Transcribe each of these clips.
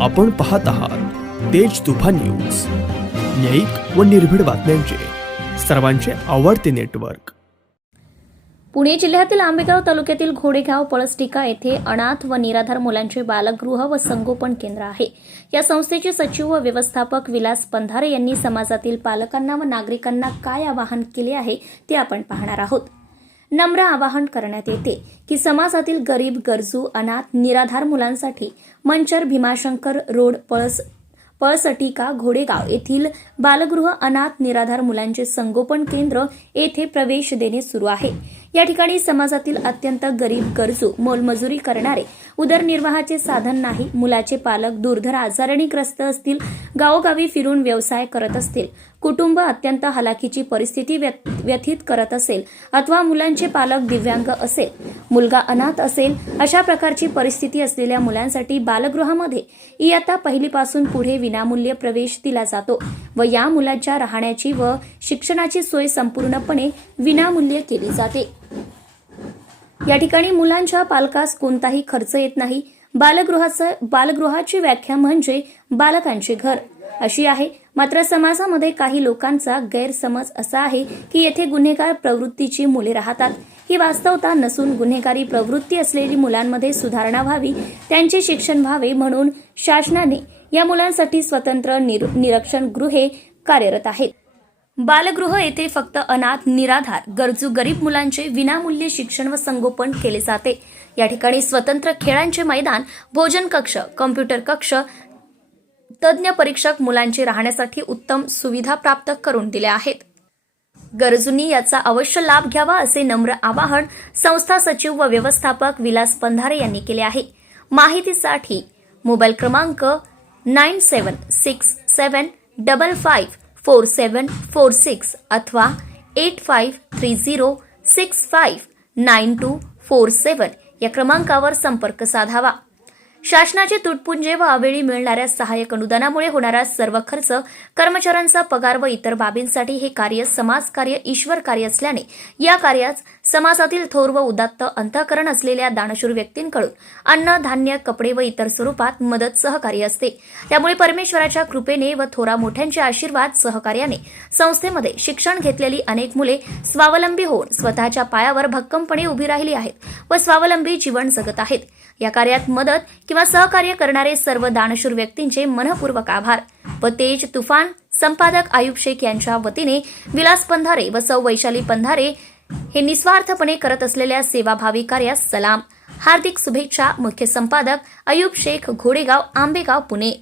आपण पाहत आहात तेज तुफान न्यूज. न्यायिक व निर्भीड बातम्यांचे. सर्वांचे आवडते नेटवर्क. पुणे जिल्ह्यातील आंबेगाव तालुक्यातील घोडेगाव पळसटिका येथे अनाथ व निराधार मुलांचे बालगृह व संगोपन केंद्र आहे. या संस्थेचे सचिव व व्यवस्थापक विलास पंधारे यांनी समाजातील पालकांना व नागरिकांना काय आवाहन केले आहे ते आपण पाहणार आहोत. नम्र आवाहन करण्यात येते की समाजातील गरीब गरजू अनाथ निराधार मुलांसाठी मंचर भीमाशंकर रोड पळस पळसटिका घोडेगाव येथील बालगृह अनाथ निराधार मुलांचे संगोपन केंद्र येथे प्रवेश देणे सुरू आहे. या ठिकाणी समाजातील अत्यंत गरीब गरजू मोलमजुरी करणारे उदरनिर्वाहाचे साधन नाही मुलाचे पालक दुर्धर आजारणीग्रस्त ग्रस्त असतील गावोगावी फिरून व्यवसाय करत असतील कुटुंब अत्यंत हलाखीची परिस्थिती व्यथित करत असेल अथवा मुलांचे पालक दिव्यांग असेल मुलगा अनाथ असेल अशा प्रकारची परिस्थिती असलेल्या मुलांसाठी बालगृहामध्ये इयत्ता पहिलीपासून पुढे विनामूल्य प्रवेश दिला जातो व या मुलांच्या राहण्याची व शिक्षणाची सोय संपूर्णपणे विनामूल्य केली जाते. या ठिकाणी मुलांच्या पालकास कोणताही खर्च येत नाही. बालगृहाचं बालगृहाची व्याख्या म्हणजे बालकांचे घर. अशी आहे. मात्र समाजामध्ये काही लोकांचा गैरसमज असा आहे की येथे गुन्हेगार प्रवृत्तीची मुले राहतात. ही वास्तवता नसून गुन्हेगारी प्रवृत्ती असलेली मुलांमध्ये सुधारणा व्हावी त्यांचे शिक्षण व्हावे म्हणून शासनाने या मुलांसाठी स्वतंत्र निर- निरीक्षण गृहे कार्यरत आहेत. बालगृह येथे फक्त अनाथ निराधार गरजू गरीब मुलांचे विनामूल्य शिक्षण व संगोपन केले जाते. या ठिकाणी स्वतंत्र खेळांचे मैदान भोजन कक्ष कॉम्प्युटर कक्ष तज्ज्ञ परीक्षक मुलांचे राहण्यासाठी उत्तम सुविधा प्राप्त करून दिल्या आहेत. गरजूंनी याचा अवश्य लाभ घ्यावा असे नम्र आवाहन संस्था सचिव व व्यवस्थापक विलास पंधारे यांनी केले आहे. माहितीसाठी मोबाईल क्रमांक nine seven six seven double five four seven four six अथवा eight five three zero six five nine two four seven या क्रमांकावर संपर्क साधावा. शासनाचे तुटपुंजे व अवेळी मिळणाऱ्या सहाय्यक अनुदानामुळे होणारा सर्व खर्च कर्मचाऱ्यांचा पगार व इतर बाबींसाठी हे कार्य समाजकार्य ईश्वर कार्य असल्याने या कार्यात समाजातील थोर व उदात्त अंतःकरण असलेल्या दानशूर व्यक्तींकडून अन्न धान्य कपडे व इतर स्वरूपात मदत सहकार्य असते. त्यामुळे परमेश्वराच्या कृपेने व थोरा मोठ्यांचे आशीर्वाद सहकार्याने संस्थेमध्ये शिक्षण घेतलेली अनेक मुले स्वावलंबी होऊन स्वतःच्या पायावर भक्कमपणे उभी राहिली आहेत व स्वावलंबी जीवन जगत आहेत. या कार्यात मदत किंवा सहकार्य करणारे सर्व दानशूर व्यक्तींचे मनपूर्वक आभार. व तेज तुफान संपादक आयुब शेख यांच्या वतीने विलास पंधारे व सौ वैशाली पंधारे हे निस्वार्थपणे करत असलेल्या सेवाभावी कार्यास सलाम. हार्दिक शुभेच्छा मुख्य संपादक Ayub Shaikh घोडेगाव Ambegaon Pune.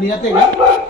oportunidad te ve.